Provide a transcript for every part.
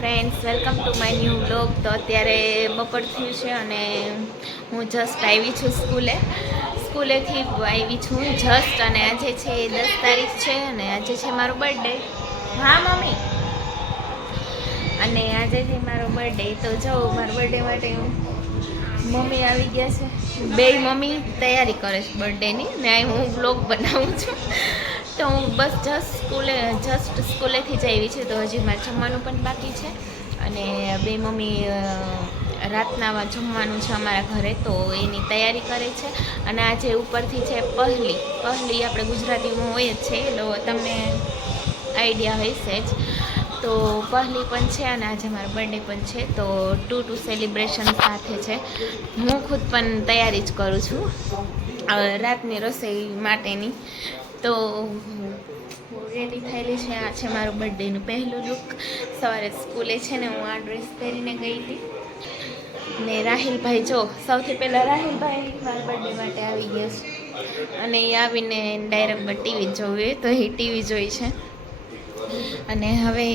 Friends, welcome to my new vlog. તો અત્યારે બપોર થયું છે અને હું જસ્ટ આવી છું સ્કૂલેથી આવી છું જસ્ટ. અને આજે છે 10 તારીખ છે અને આજે છે મારો બર્થડે. હા મમ્મી, અને આજે છે મારો બર્થડે. તો જાઉં મારા બર્થડે માટે મમ્મી આવી ગયા છે. બે મમ્મી તૈયારી કરે છે બર્થડેની ને હું વ્લોગ બનાવું છું. તો હું બસ જસ્ટ સ્કૂલેથી જ આવી છું. તો હજી મારે જમવાનું પણ બાકી છે અને બે મમ્મી રાતના જમવાનું છે અમારા ઘરે, તો એની તૈયારી કરે છે. અને આજે ઉપરથી છે પહલી આપણે ગુજરાતીમાં હોય જ છે, તો તમને આઈડિયા હશે જ. તો પહલી પણ છે અને આજે મારો બર્થડે પણ છે. તો 2 સેલિબ્રેશન સાથે છે. હું ખુદ પણ તૈયારી જ કરું છું રાતની રસોઈ માટેની. તો રેડી થયેલી છે. આ છે મારું બર્થડેનું પહેલું લુક. સવારે સ્કૂલે છે ને હું આ ડ્રેસ પહેરીને ગઈ હતી ને રાહિલભાઈ, જો સૌથી પહેલાં રાહિલભાઈ મારા બર્થડે માટે આવી ગયા છે. અને એ આવીને ડાયરેક્ટ ટીવી જોવી તો એ ટીવી જોઈ છે. અને હવે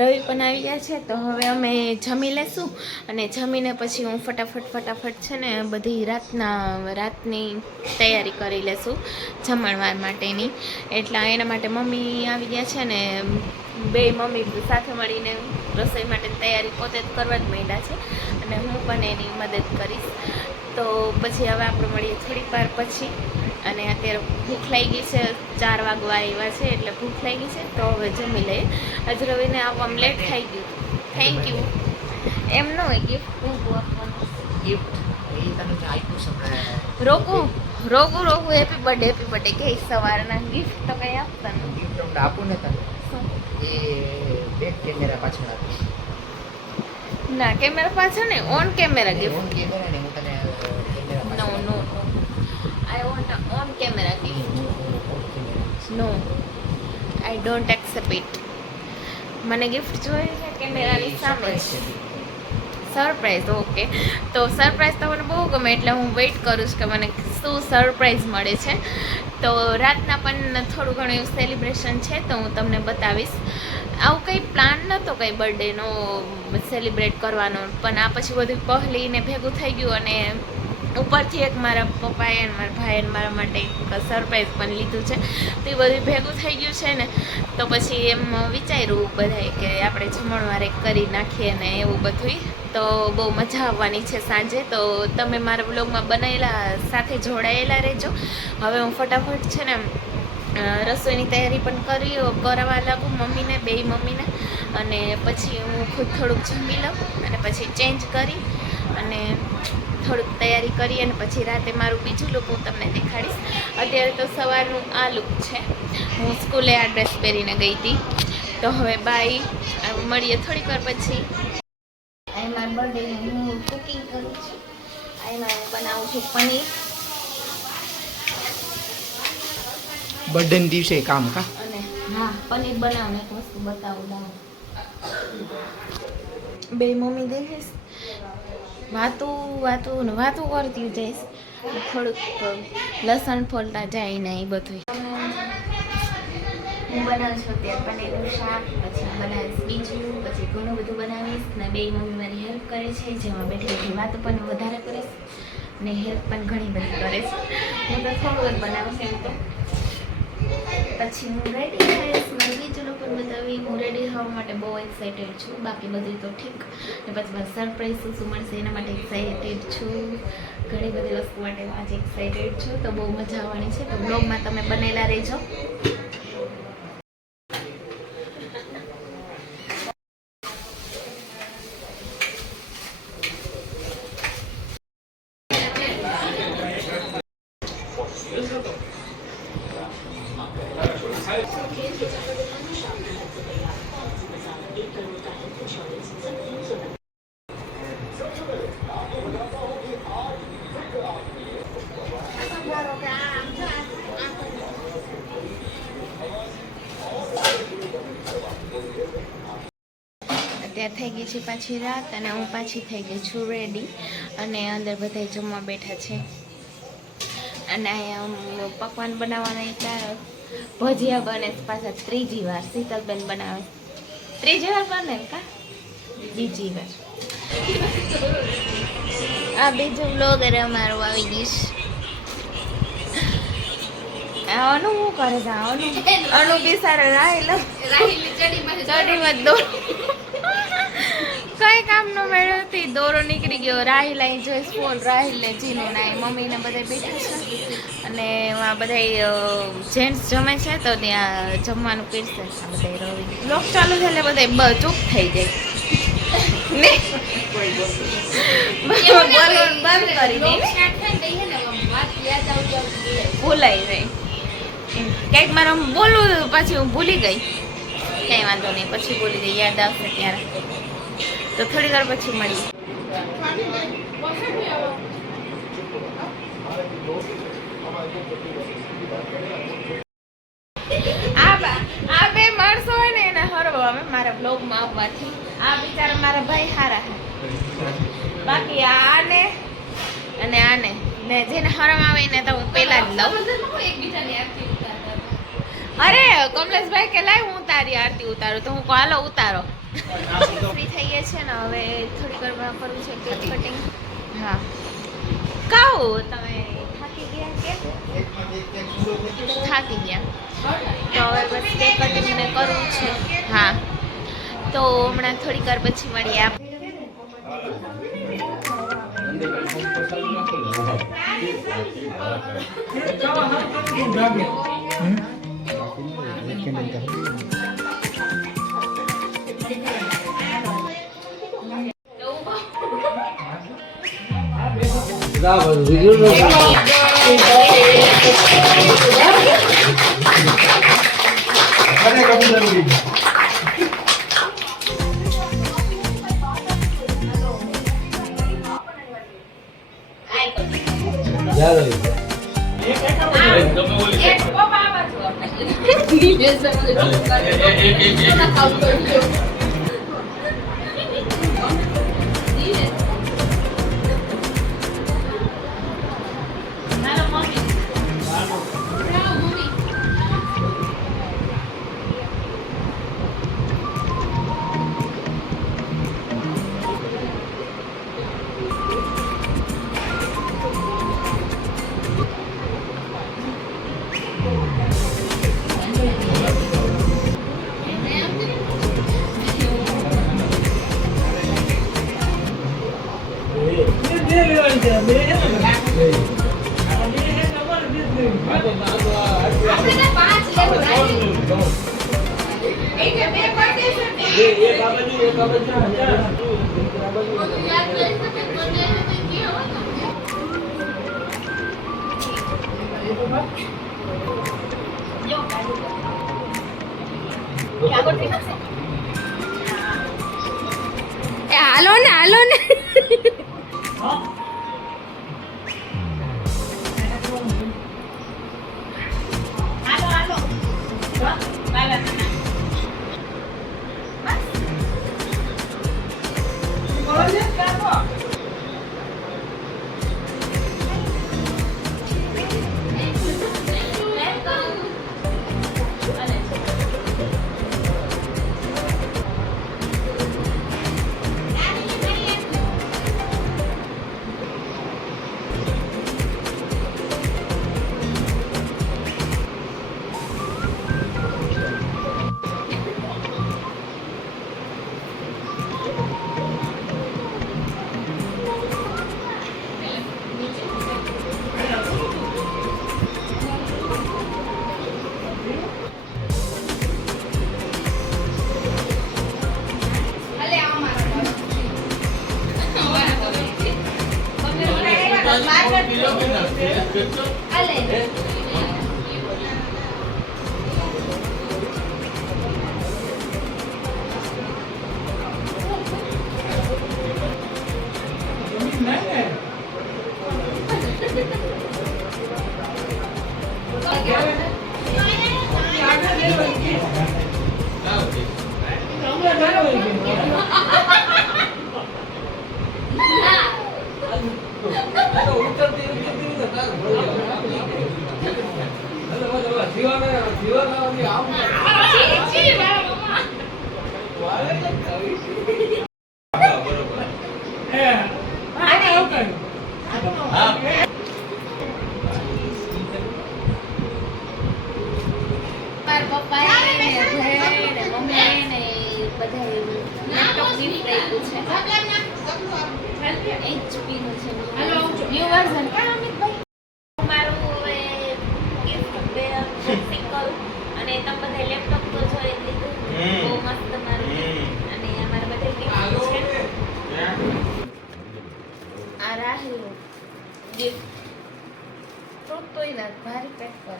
રવિ પણ આવી ગયા છે. તો હવે અમે જમી લેશું અને જમીને પછી હું ફટાફટ છે ને બધી રાતની તૈયારી કરી લેશું જમણવાર માટેની. એટલા એના માટે મમ્મી આવી ગયા છે ને બે મમ્મી સાથે મળીને રસોઈ માટેની તૈયારી પોતે જ કરવા જ માંડ્યા છે અને હું પણ એની મદદ કરીશ. તો પછી હવે આપણે મળીએ થોડીક વાર પછી. અને અત્યારે ભૂખ લાગી છે, 4 વાગવા આવ્યા છે એટલે ભૂખ લાગી છે. તો હવે જમી લઈએ. આજ રવિને આવવામાં લેટ થઈ ગયું. Thank you. એમ ન હોય ગિફ્ટ આપવાનું. રોકું હેપી બર્થડે કે સવારના ગિફ્ટ તો કઈ આપતા નથી. ગિફ્ટ આપું ને તને એ બેક કેમેરા પાછળ આપીશ. ના, કેમેરા પાછળ ને on camera gift. On camera ને હું તને camera no no I want on camera gift. No, I don't accept it. મને ગિફ્ટ જોઈએ છે કેમેરાની સામે. Surprise, okay. તો સરપ્રાઈઝ તો મને બહુ ગમે એટલે હું વેઇટ કરું છું કે મને શું સરપ્રાઈઝ મળે છે. તો રાતના પણ થોડું ઘણું એવું સેલિબ્રેશન છે તો હું તમને બતાવીશ. આવું કંઈ પ્લાન નહોતો કંઈ બર્થડેનો સેલિબ્રેટ કરવાનો, પણ આ પછી બધું પહેલીને ભેગું થઈ ગયું અને ઉપરથી એક મારા પપ્પાએ અને મારા ભાઈએ મારા માટે એક સરપ્રાઈઝ પણ લીધું છે. તો એ બધું ભેગું થઈ ગયું છે ને, તો પછી એમ વિચાર્યું બધાએ કે આપણે જમણવારે કરી નાખીએ ને એવું બધું. તો બહુ મજા આવવાની છે સાંજે. તો તમે મારા બ્લોગમાં બનાવેલા સાથે જોડાયેલા રહેજો. હવે હું ફટાફટ છે ને રસોઈની તૈયારી પણ કરવા લાગુ મમ્મીને, બે મમ્મીને. અને પછી હું ખુદ થોડુંક જમી લઉં અને પછી ચેન્જ કરી અને થોડુંક તૈયારી કરી અને પછી રાતે મારું બીજું લુક હું તમને દેખાડીશ. અત્યારે તો સવારનું આ લુક છે. હું સ્કૂલે આ ડ્રેસ પહેરીને ગઈ હતી. તો હવે બાય, મળીએ થોડીક વાર પછી. અહીં મારા બર્થડે હું કુકિંગ કરું છું. અહીંમાં હું બનાવું છું પનીર. બર્થડે દિવસે કામ કા અને હા, પનીર બનાવને એક વસ્તુ બતાવું લાવો. બે મમ્મી દેખીશ વાતું કરતી જઈશ. થોડુંક લસણ ફોલતા જાય ને એ બધું. હું બનાવું છું અત્યારે પનીરનું શાક, પછી બનાવીશ બીજું, પછી ઘણું બધું બનાવીશ. ને બે મમ્મી મારી હેલ્પ કરે છે, જેમાં બેઠી બેઠી વાતો પણ વધારે કરીશ ને હેલ્પ પણ ઘણી બધી કરે છે. હું તો થોડું જ બનાવું છું એમ તો. પછી હું રેડી થઈશ, મારું બીજું લોકો બતાવી. હું રેડી થવા માટે બહુ એક્સાઇટેડ છું. બાકી બધું તો ઠીક. ને પછી મારે સરપ્રાઈઝ શું મળશે એના માટે એક્સાઇટેડ છું. ઘણી બધી વસ્તુ માટે આજે એક્સાઇટેડ છું. તો બહુ મજા આવવાની છે. તો બ્લોગમાં તમે બનેલા રહેજો. અત્યારે થઈ ગઈ છે પાછી રાત અને હું પાછી થઈ ગઈ છું રેડી. અને અંદર બધા જમવા બેઠા છે. અને અહીંયા પકવાન બનાવવાના એટલા ભજીયા બને પાછા ત્રીજી વાર શીતલબેન બનાવે. ત્રીજી વાર બને કા બીજી વાર આ બીજું બ્લોગર અમારું આવી ગયું છે અનુ શું કરે છે અનુ બિચારો ચડીમાં દોરો કઈ કામ નો મેળવતી દોરો નીકળી ગયો રાહિલ અહીં જોઈ ફોલ રાહિલ ને જીનો ના મમ્મી ને બધા બેઠા છે અને આ બધા જેન્ટ્સ જમે છે તો ત્યાં જમવાનું પીરસે છે બધા રવિ લોક ચાલુ છે એટલે બધા ચૂપ થઈ જાય ને બોલવાનું બંધ કરી દે ભૂલાઈ જાય ક્યાંક મારે બોલવું પછી હું ભૂલી ગઈ ક્યાંય વાંધો નહીં પછી બોલી દઈ યાદ આવશે ત્યારે તો થોડી વાર પછી મળી આ બે માણસો હોય ને એને હરવો આવે મારા બ્લોગમાં આવવાથી આ બિચારા મારા ભાઈ હારા છે બાકી આને અને આને ને જેને હરમ આવે એને તો હું પેલા જ લઉં અરે કમલેશભાઈ કે લાય હું તારી આરતી ઉતારું તો હું હાલો ઉતારો ફ્રી થઈએ છે ને હવે થોડી વારમાં કરવું છે કેક કટિંગ હા કહું તમે થાકી ગયા કે થાકી ગયા તો હવે બસ કેક કટિંગ ને કરવું છે હા તો હમણાં થોડીક વાર પછી મળીએ આપ હાલો ને હાલો ને મારા પપ્પાએ ને ભાઈ ને મમ્મી ને બધાએ લેપટોપ ગિફ્ટ આપ્યું છે HP નું છે ન્યુ વર્ઝન કાં અમિતભાઈ મારું હવે ગિફ્ટ બે સાયકલ અને તમે બધા લેપટોપ તો જોઈ જ લીધું બહુ મસ્ત મારું અને અમારા બધા ગિફ્ટ છે આ રાહુલ ગિફ્ટ તોય ના ભારી પેક કરો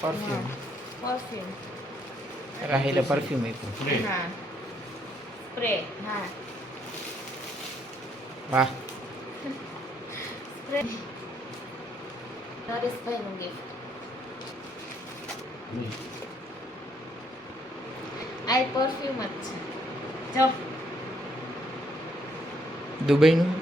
પરફ્યુમ પરફ્યુમ રાહિલે પરફ્યુમ આપ્યું હા સ્પ્રે હા વાહ સ્પ્રે નરેશભાઈ નું ગિફ્ટ આ પરફ્યુમ જ છે જો દુબઈનું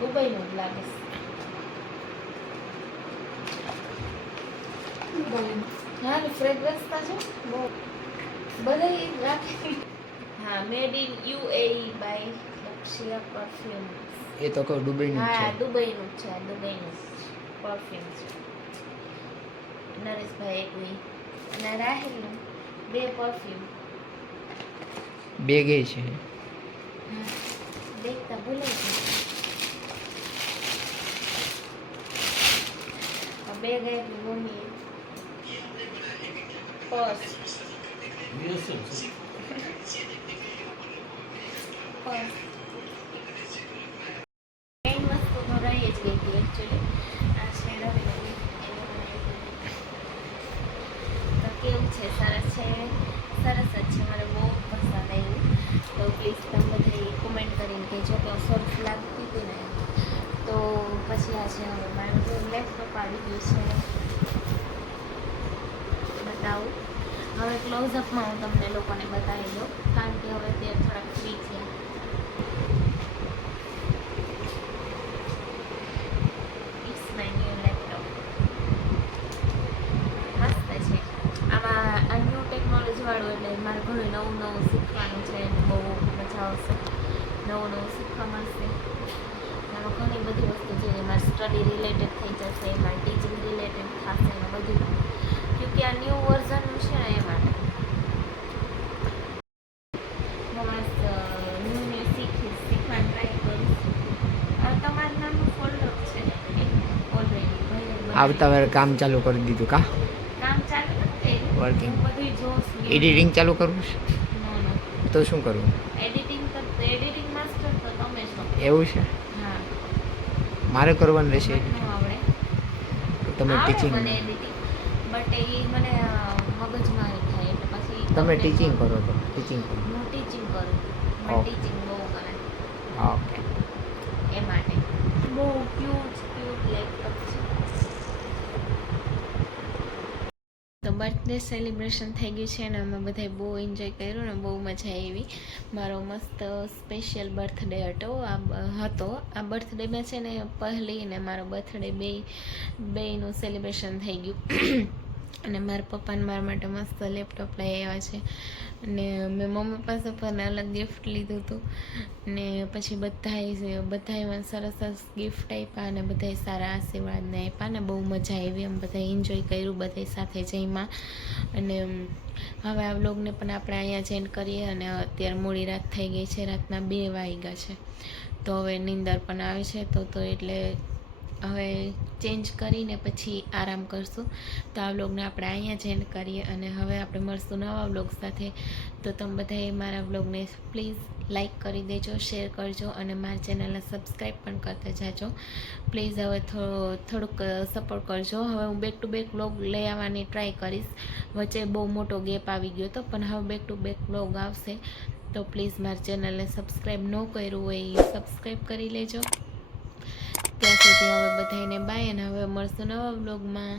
દુબઈ નું જ લાગે છે હા ફ્રેગ્રન્સ તા છે બહુ બધા રાખે હા made in UAE by Lakshya perfume એ તો કહું દુબઈનું જ હા છે દુબઈનું જ છે દુબઈનું પરફ્યુમ છે નરેશભાઈ એક વી અને રાહિલનું બે પરફ્યુમ બે ગઈ છે દેખતા ભૂલાઈ ગયું બે ગઈ મમ્મી પર્સ મેઇન વસ્તુ તો રહી જ ગઈ હતી એકચ્યુઅલી આ શેડર તો કેવું છે સરસ છે સરસ જ છે મને બહુ પસંદ આવ્યું તો પ્લીઝ તમે બધાએ કોમેન્ટ કરીને કહેજો કે સરસ લાગતી હતી ને તો પછી આ છે હવે મારું લેપટોપ આવી ગયું છે બતાવું હવે ક્લોઝઅપમાં હું તમને લોકોને બતાવી દઉં કારણ કે હવે તે થોડાક ફ્રી છે ઇટ્સ માય ન્યૂ લેપટોપ મસ્ત છે આમાં આ ન્યૂ ટેકનોલોજી વાળું એટલે મારે ઘણું નવું નવું શીખવાનું છે અને બહુ મજા આવશે નવું નવું શીખવા મળશે આમાં ઘણી બધી વસ્તુ છે મારે સ્ટડી રિલેટેડ થઈ જશે મારે ટીચિંગ રિલેટેડ થશે ને બધું કેમકે આ ન્યૂ વર્ઝન છે ને એ માટે ન્યૂ શીખવાનું ટ્રાય કરીશ તમારું નામનું ફોલ્ડર છે ઓલરેડી આવતા વાર કામ ચાલુ કરી દીધું કા કામ ચાલુ નથી Working. બધું જોશ એડિટિંગ ચાલુ કરવું છે નો નો તો શું કરવું એડિટિંગ માસ્ટર તો તમે છો એવું છે હા મારે કરવાનું રહેશે ન આવડે તમે આવડે ટીચિંગ મને એડિટિંગ બટ એ મને મગજમાં થાય એટલે પછી તમે તમને ટીચિંગ કહું. કરો તો ટીચિંગ કરો હું ટીચિંગ કરું મને Okay. ટીચિંગ બહુ કરે ઓકે એ માટે બહુ ક્યુટ લેપટોપ છે તો બર્થડે સેલિબ્રેશન થઈ ગયું છે અને અમે બધાએ બહુ એન્જોય કર્યું ને બહુ મજા આવી મારો મસ્ત સ્પેશિયલ બર્થડે હતો આ બર્થડેમાં છે ને પહેલી ને મારો બર્થડે બેયનું સેલિબ્રેશન થઈ ગયું અને મારા પપ્પાને મારા માટે મસ્ત લેપટોપ લઈ આવ્યા છે અને મેં મમ્મી પાસે પણ અલગ ગિફ્ટ લીધું હતું ને પછી બધાએ સરસ સરસ ગિફ્ટ આપ્યા અને બધાએ સારા આશીર્વાદને આપ્યા ને બહુ મજા આવી એમ બધાએ એન્જોય કર્યું બધાએ સાથે જઈમાં અને હવે આ વ્લોગને પણ આપણે અહીંયા જ એન્ડ કરીએ અને અત્યારે મોડી રાત થઈ ગઈ છે રાતના 2 વાગ્યા છે તો હવે નીંદર પણ આવે છે તો એટલે હવે ચેન્જ કરીને પછી આરામ કરશું તો આ વ્લોગને આપણે અહીંયા જ એન્ડ કરીએ અને હવે આપણે મળશું નવા વ્લોગ સાથે તો તમે બધાએ મારા વ્લોગને પ્લીઝ લાઈક કરી દેજો શેર કરજો અને મારી ચેનલને સબસ્ક્રાઈબ પણ કરતા જાજો પ્લીઝ હવે થોડુંક સપોર્ટ કરજો હવે હું બેક ટુ બેક વ્લોગ લઈ આવવાની ટ્રાય કરીશ વચ્ચે બહુ મોટો ગેપ આવી ગયો હતો પણ હવે બેક ટુ બેક વ્લોગ આવશે તો પ્લીઝ મારી ચેનલને સબસ્ક્રાઈબ ન કર્યું હોય એ સબસ્ક્રાઈબ કરી લેજો ત્યાં સુધી હવે બધાને બાય અને હવે મળશું નવા વ્લોગમાં